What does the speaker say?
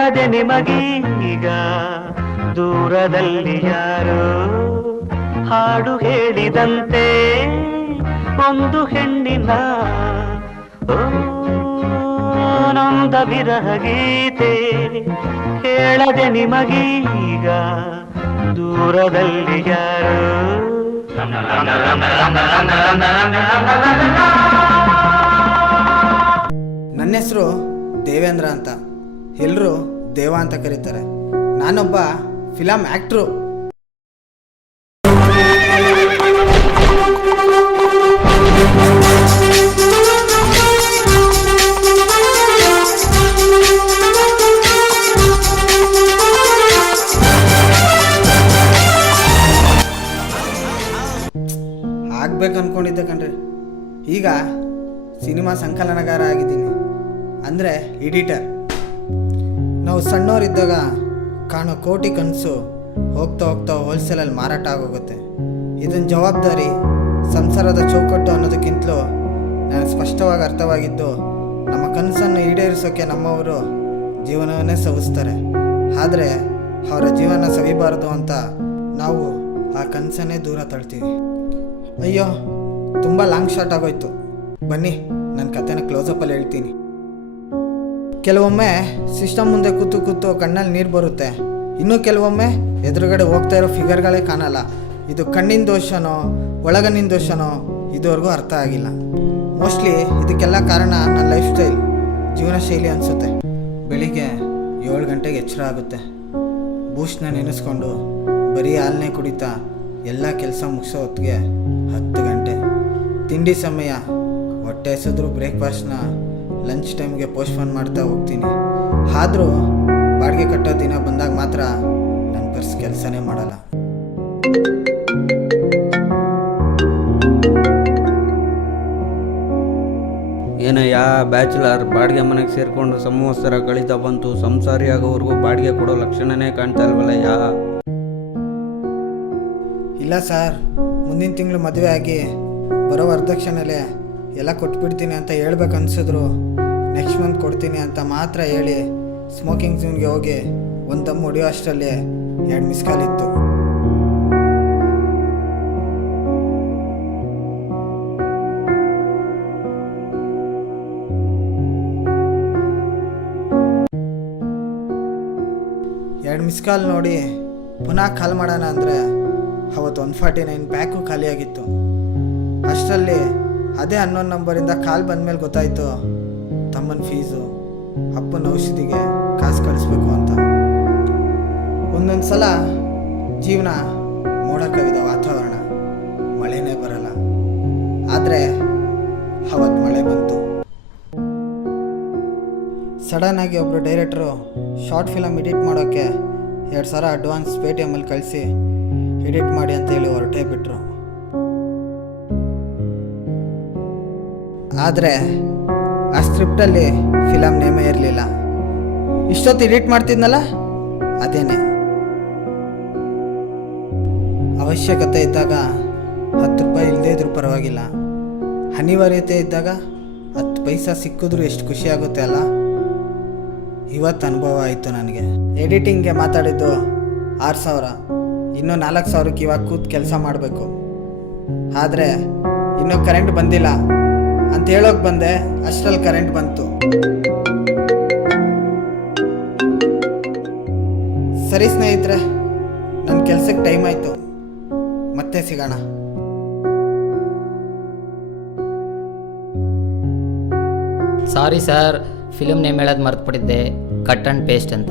ಕೇಳದೆ ನಿಮಗೀಗ ದೂರದಲ್ಲಿ ಯಾರೋ ಹಾಡು ಹೇಳಿದಂತೆ ಒಂದು ಹೆಣ್ಣಿನ ನೊಂದ ವಿರಹ ಗೀತೆ ಕೇಳದೆ ನಿಮಗೀಗ ದೂರದಲ್ಲಿ ಯಾರೋ. ನನ್ನ ಹೆಸರು ದೇವೇಂದ್ರ ಅಂತ, ಎಲ್ಲರೂ ದೇವ ಅಂತ ಕರೀತಾರೆ. ನಾನೊಬ್ಬ ಫಿಲಮ್ ಆ್ಯಕ್ಟ್ರು. ಆಗ್ಬೇಕು ಅಂದ್ಕೊಂಡಿದ್ದೆ ಕಣ್ರಿ. ಈಗ ಸಿನಿಮಾ ಸಂಕಲನಗಾರ ಆಗಿದ್ದೀನಿ, ಅಂದರೆ ಎಡಿಟರ್. ನಾವು ಸಣ್ಣವರಿದ್ದಾಗ ಕಾಣೋ ಕೋಟಿ ಕನಸು ಹೋಗ್ತಾ ಹೋಗ್ತಾ ಹೋಲ್ಸೇಲಲ್ಲಿ ಮಾರಾಟ ಆಗೋಗುತ್ತೆ. ಇದನ್ನ ಜವಾಬ್ದಾರಿ, ಸಂಸಾರದ ಚೌಕಟ್ಟು ಅನ್ನೋದಕ್ಕಿಂತಲೂ ನನಗೆ ಸ್ಪಷ್ಟವಾಗಿ ಅರ್ಥವಾಗಿದ್ದು, ನಮ್ಮ ಕನಸನ್ನು ಈಡೇರಿಸೋಕ್ಕೆ ನಮ್ಮವರು ಜೀವನವನ್ನೇ ಸವಿಸ್ತಾರೆ. ಆದರೆ ಅವರ ಜೀವನ ಸವಿಬಾರದು ಅಂತ ನಾವು ಆ ಕನಸನ್ನೇ ದೂರ ತಳ್ತೀವಿ. ಅಯ್ಯೋ, ತುಂಬ ಲಾಂಗ್ ಶಾಟ್ ಆಗೋಯ್ತು. ಬನ್ನಿ ನನ್ನ ಕಥೆನ ಕ್ಲೋಸಪ್ಪಲ್ಲಿ ಹೇಳ್ತೀನಿ. ಕೆಲವೊಮ್ಮೆ ಸಿಸ್ಟಮ್ ಮುಂದೆ ಕೂತು ಕೂತು ಕಣ್ಣಲ್ಲಿ ನೀರು ಬರುತ್ತೆ. ಇನ್ನೂ ಕೆಲವೊಮ್ಮೆ ಎದುರುಗಡೆ ಹೋಗ್ತಾ ಇರೋ ಫಿಗರ್ಗಳೇ ಕಾಣಲ್ಲ. ಇದು ಕಣ್ಣಿನ ದೋಷನೋ ಒಳಗಣ್ಣಿನ ದೋಷನೋ ಇದುವರೆಗೂ ಅರ್ಥ ಆಗಿಲ್ಲ. ಮೋಸ್ಟ್ಲಿ ಇದಕ್ಕೆಲ್ಲ ಕಾರಣ ನನ್ನ ಲೈಫ್ ಸ್ಟೈಲ್, ಜೀವನ ಶೈಲಿ ಅನಿಸುತ್ತೆ. ಬೆಳಿಗ್ಗೆ 7 ಗಂಟೆಗೆ ಎಚ್ಚರ ಆಗುತ್ತೆ. ಬೂಸ್ಟ್ನ ನೆನೆಸ್ಕೊಂಡು ಬರೀ ಹಾಲನ್ನೇ ಕುಡಿತಾ ಎಲ್ಲ ಕೆಲಸ ಮುಗಿಸೋ ಹೊತ್ತಿಗೆ 10 ಗಂಟೆ. ತಿಂಡಿ ಸಮಯ, ಹೊಟ್ಟೆ ಹಸಿದ್ರು ಬ್ರೇಕ್ಫಾಸ್ಟ್ನ ಲಂಚ್ ಟೈಮ್ಗೆ ಪೋಸ್ಟ್ಪೋನ್ ಮಾಡ್ತಾ ಹೋಗ್ತೀನಿ. ಆದರೂ ಬಾಡಿಗೆ ಕಟ್ಟೋ ದಿನ ಬಂದಾಗ ಮಾತ್ರ ನನ್ನ ಪರ್ಸ್ ಕೆಲಸನೇ ಮಾಡಲ್ಲ. ಏನಯ್ಯ ಬ್ಯಾಚುಲರ್, ಬಾಡಿಗೆ ಮನೆಗೆ ಸೇರಿಕೊಂಡು ಸಂವತ್ಸರ ಕಳೀತಾ ಬಂತು, ಸಂಸಾರಿ ಆಗೋವರೆಗೂ ಬಾಡಿಗೆ ಕೊಡೋ ಲಕ್ಷಣನೇ ಕಾಣ್ತಾ ಇಲ್ವಲ್ಲಯ್ಯ? ಇಲ್ಲ ಸರ್, ಮುಂದಿನ ತಿಂಗಳು ಮದುವೆ ಆಗಿ ಬರೋ ವರದಕ್ಷಿಣೆಲೆ ಎಲ್ಲ ಕೊಟ್ಬಿಡ್ತೀನಿ ಅಂತ ಹೇಳ್ಬೇಕು ಅನ್ಸಿದ್ರು. ನೆಕ್ಸ್ಟ್ ಮಂತ್ ಕೊಡ್ತೀನಿ ಅಂತ ಮಾತ್ರ ಹೇಳಿ ಸ್ಮೋಕಿಂಗ್ ಝೋನ್ಗೆ ಹೋಗಿ ಒಂದು ದಮ್ ಹೊಡಿಯೋ ಅಷ್ಟರಲ್ಲಿ 2 ಮಿಸ್ ಕಾಲ್ ಇತ್ತು. ಮಿಸ್ ಕಾಲ್ ನೋಡಿ ಪುನಃ ಕಾಲ್ ಮಾಡೋಣ ಅಂದರೆ ಅವತ್ತು 149 ಪ್ಯಾಕು ಖಾಲಿಯಾಗಿತ್ತು. ಅಷ್ಟರಲ್ಲಿ ಅದೇ 11 ನಂಬರಿಂದ ಕಾಲ್ ಬಂದಮೇಲೆ ಗೊತ್ತಾಯಿತು ತಮ್ಮನ ಫೀಸು, ಅಪ್ಪನ ಔಷಧಿಗೆ ಕಾಸು ಕಳಿಸ್ಬೇಕು ಅಂತ. ಒಂದೊಂದು ಸಲ ಜೀವನ ಮೋಡ ಕವಿದ ವಾತಾವರಣ, ಮಳೆನೇ ಬರಲ್ಲ. ಆದರೆ ಅವತ್ತು ಮಳೆ ಬಂತು. ಸಡನ್ನಾಗಿ ಒಬ್ಬರು ಡೈರೆಕ್ಟ್ರು ಶಾರ್ಟ್ ಫಿಲಮ್ ಎಡಿಟ್ ಮಾಡೋಕ್ಕೆ 2,000 ಅಡ್ವಾನ್ಸ್ ಪೇಟಿಎಮ್ಮಲ್ಲಿ ಕಳಿಸಿ ಎಡಿಟ್ ಮಾಡಿ ಅಂತ ಹೇಳಿ ಹೊರಟೇ ಬಿಟ್ರು. ಆದರೆ ಆ ಸ್ಕ್ರಿಪ್ಟಲ್ಲಿ ಫಿಲಮ್ ನೇಮೇ ಇರಲಿಲ್ಲ. ಇಷ್ಟೊತ್ತು ಎಡಿಟ್ ಮಾಡ್ತಿದ್ನಲ್ಲ ಅದೇನೆ. ಅವಶ್ಯಕತೆ ಇದ್ದಾಗ 10 ರೂಪಾಯಿ ಇಲ್ಲದೇ ಇದ್ರೂ ಪರವಾಗಿಲ್ಲ, ಅನಿವಾರ್ಯತೆ ಇದ್ದಾಗ 10 ಪೈಸಾ ಸಿಕ್ಕಿದ್ರೂ ಎಷ್ಟು ಖುಷಿ ಆಗುತ್ತೆ ಅಲ್ಲ. ಇವತ್ತು ಅನುಭವ ಆಯಿತು ನನಗೆ. ಎಡಿಟಿಂಗ್ಗೆ ಮಾತಾಡಿದ್ದು 6,000, ಇನ್ನೂ 4,000ಕ್ಕೆ ಇವಾಗ ಕೂತು ಕೆಲಸ ಮಾಡಬೇಕು. ಆದರೆ ಇನ್ನೂ ಕರೆಂಟ್ ಬಂದಿಲ್ಲ ಅಂತ ಹೇಳೋಕೆ ಬಂದೆ, ಅಷ್ಟರಲ್ಲಿ ಕರೆಂಟ್ ಬಂತು. ಸರಿ ಸ್ನೇಹಿತರೆ, ನನ್ನ ಕೆಲಸಕ್ಕೆ ಟೈಮ್ ಆಯಿತು, ಮತ್ತೆ ಸಿಗೋಣ. ಸಾರಿ ಸರ್, ಫಿಲ್ಮ್ ನೇಮ್ ಹೇಳೋದು ಮರ್ತುಬಿಟ್ಟಿದ್ದೆ, ಕಟ್ ಆ್ಯಂಡ್ ಪೇಸ್ಟ್ ಅಂತ.